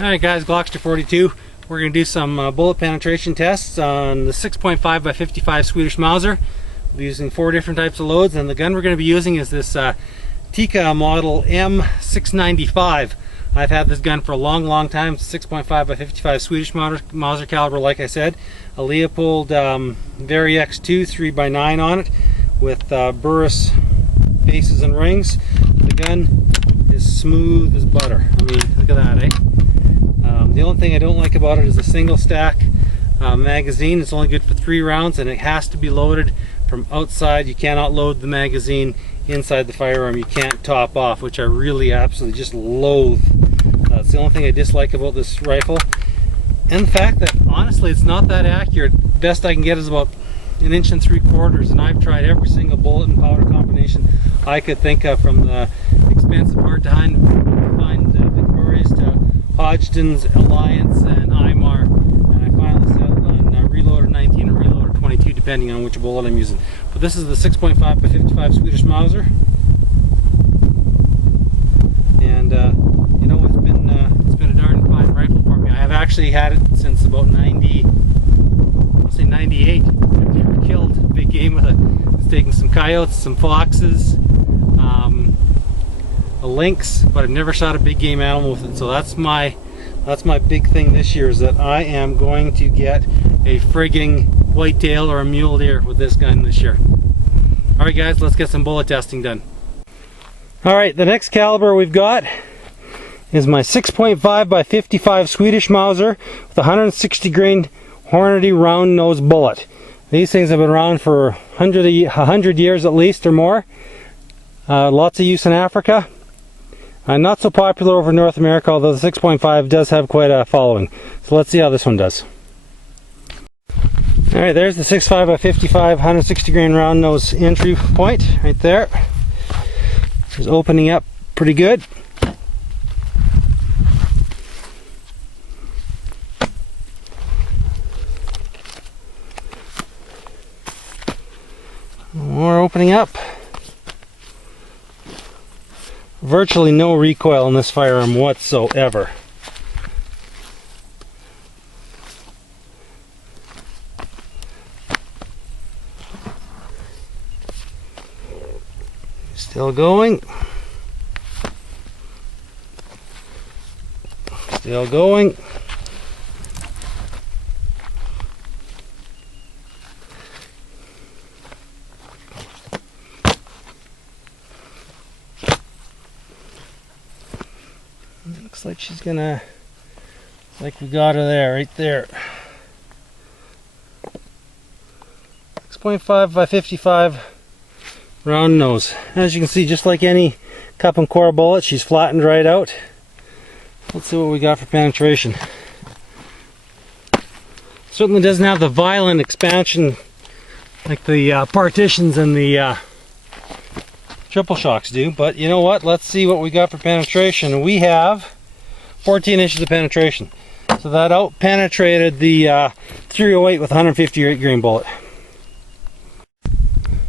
Alright guys, Glockster 42. We're going to do some bullet penetration tests on the 6.5 by 55 Swedish Mauser. We'll be using 4 different types of loads, and the gun we're going to be using is this Tikka model M695. I've had this gun for a long time. It's 6.5 by 55 Swedish Mauser caliber, like I said. A Leopold Vari X2 3x9 on it with Burris faces and rings. The gun is smooth as butter. I mean, look at that, eh? The only thing I don't like about it is a single stack magazine. It's only good for 3 rounds, and it has to be loaded from outside. You cannot load the magazine inside the firearm. You can't top off, which I really absolutely just loathe. That's the only thing I dislike about this rifle. And the fact that honestly it's not that accurate. Best I can get is about 1 3/4 inches, and I've tried every single bullet and powder combination I could think of, from the expensive hard to find Victoria's to Hodgdon's, Alliance, and Imar, and I finally settled on Reloader 19 and Reloader 22, depending on which bullet I'm using. But this is the 6.5 by 55 Swedish Mauser, and you know, it's been a darn fine rifle for me. I have actually had it since about 98. I've never killed a big game with it. It's taken some coyotes, some foxes, a lynx, but I've never shot a big game animal with it. So that's my big thing this year, is that I am going to get a frigging whitetail or a mule deer with this gun this year. Alright guys, let's get some bullet testing done. Alright, the next caliber we've got is my 6.5 by 55 Swedish Mauser with a 160 grain Hornady round nose bullet. These things have been around for 100 years at least or more. Lots of use in Africa. Not so popular over North America, although the 6.5 does have quite a following. So let's see how this one does. Alright, there's the 6.5 by 55 160 grain round nose entry point right there. It's opening up pretty good. More opening up. Virtually no recoil in this firearm whatsoever. Still going. Still going. Looks like she's gonna, like we got her there, right there. 6.5 by 55 round nose. As you can see, just like any cup and core bullet, she's flattened right out. Let's see what we got for penetration. Certainly doesn't have the violent expansion like the partitions and the triple shocks do, but you know what? Let's see what we got for penetration. We have 14 inches of penetration. So that out penetrated the 308 with a 158 grain bullet.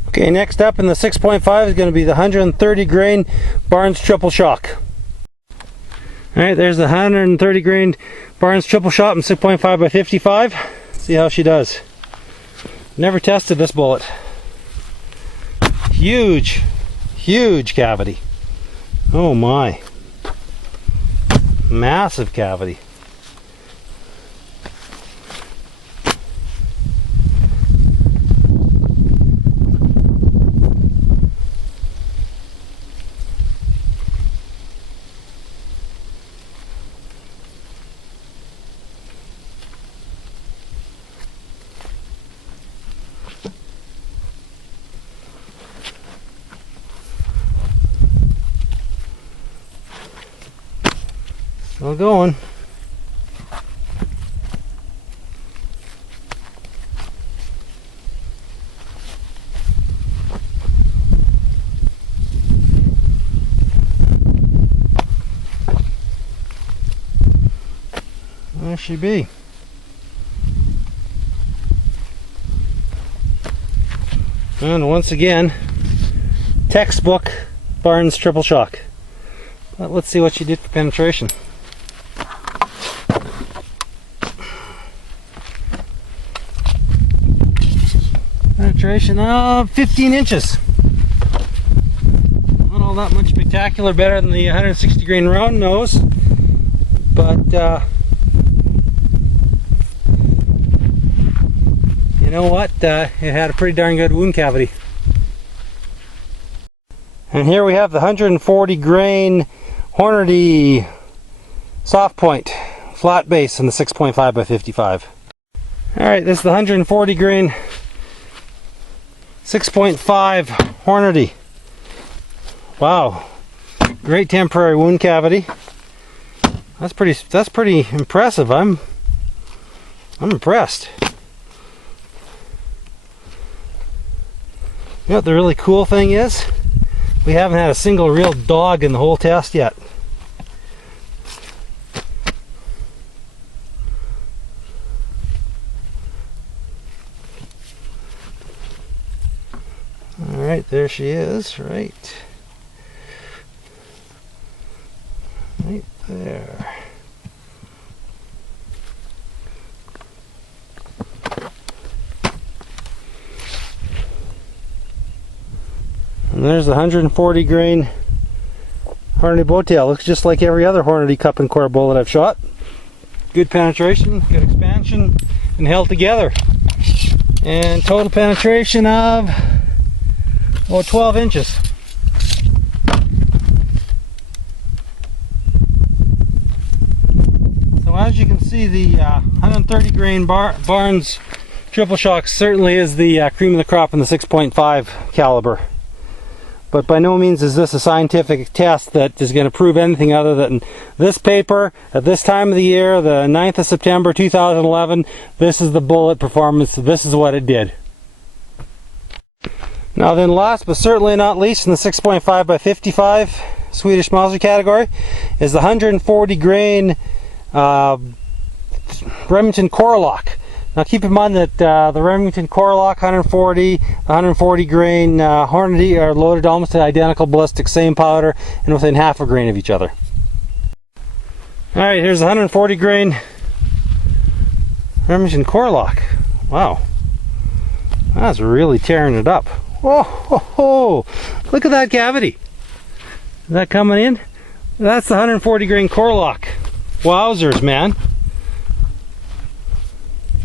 Okay, next up in the 6.5 is going to be the 130 grain Barnes triple shock. Alright, there's the 130 grain Barnes triple shot in 6.5 by 55. See how she does. Never tested this bullet. Huge cavity. Oh my. Massive cavity. Still going. There she be. And once again, textbook Barnes triple shock. But let's see what she did for penetration. penetration of 15 inches. Not all that much spectacular, better than the 160 grain round nose, but you know what? It had a pretty darn good wound cavity. And here we have the 140 grain Hornady soft point flat base in the 6.5 by 55. Alright, this is the 140 grain 6.5 Hornady. Wow, great temporary wound cavity. That's pretty impressive. I'm impressed. You know what the really cool thing is? We haven't had a single real dog in the whole test yet. Alright, there she is, right there. And there's the 140 grain Hornady bowtail. Looks just like every other Hornady cup and core bullet I've shot. Good penetration, good expansion, and held together. And total penetration of 12 inches. So as you can see, the 130 grain Barnes triple shock certainly is the cream of the crop in the 6.5 caliber. But by no means is this a scientific test that is going to prove anything other than this paper at this time of the year, the 9th of September 2011, this is the bullet performance, this is what it did. Now then, last but certainly not least in the 6.5 by 55 Swedish Mauser category is the 140 grain Remington cor-lock. Now keep in mind that the Remington cor-lock 140, the 140 grain Hornady are loaded almost at identical ballistics, same powder, and within half a grain of each other. Alright, here's the 140 grain Remington cor-lock. Wow, that's really tearing it up. Whoa, ho, ho. Look at that cavity. Is that coming in? That's the 140 grain cor-lock. Wowzers, man.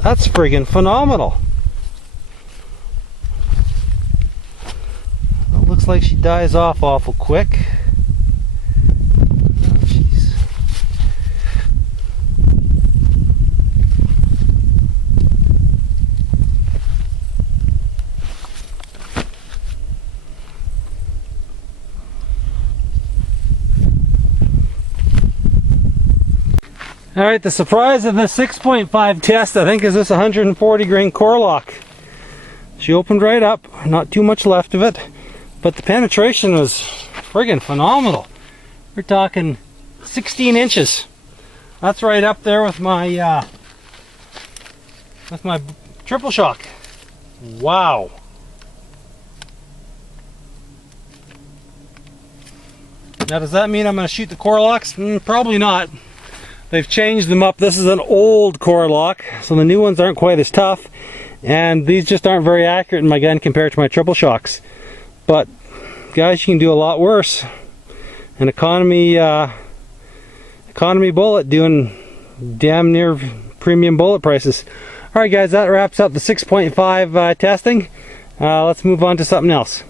That's friggin' phenomenal. It looks like she dies off awful quick. Oh, jeez. Alright, the surprise of the 6.5 test, I think, is this 140 grain cor-lock. She opened right up, not too much left of it, but the penetration was friggin' phenomenal. We're talking 16 inches. That's right up there with my triple shock. Wow. Now does that mean I'm going to shoot the cor-locks? Probably not. They've changed them up. This is an old cor-lock, so the new ones aren't quite as tough, and these just aren't very accurate in my gun compared to my triple shocks. But guys, you can do a lot worse. An economy bullet doing damn near premium bullet prices. Alright guys, that wraps up the 6.5 testing. Let's move on to something else.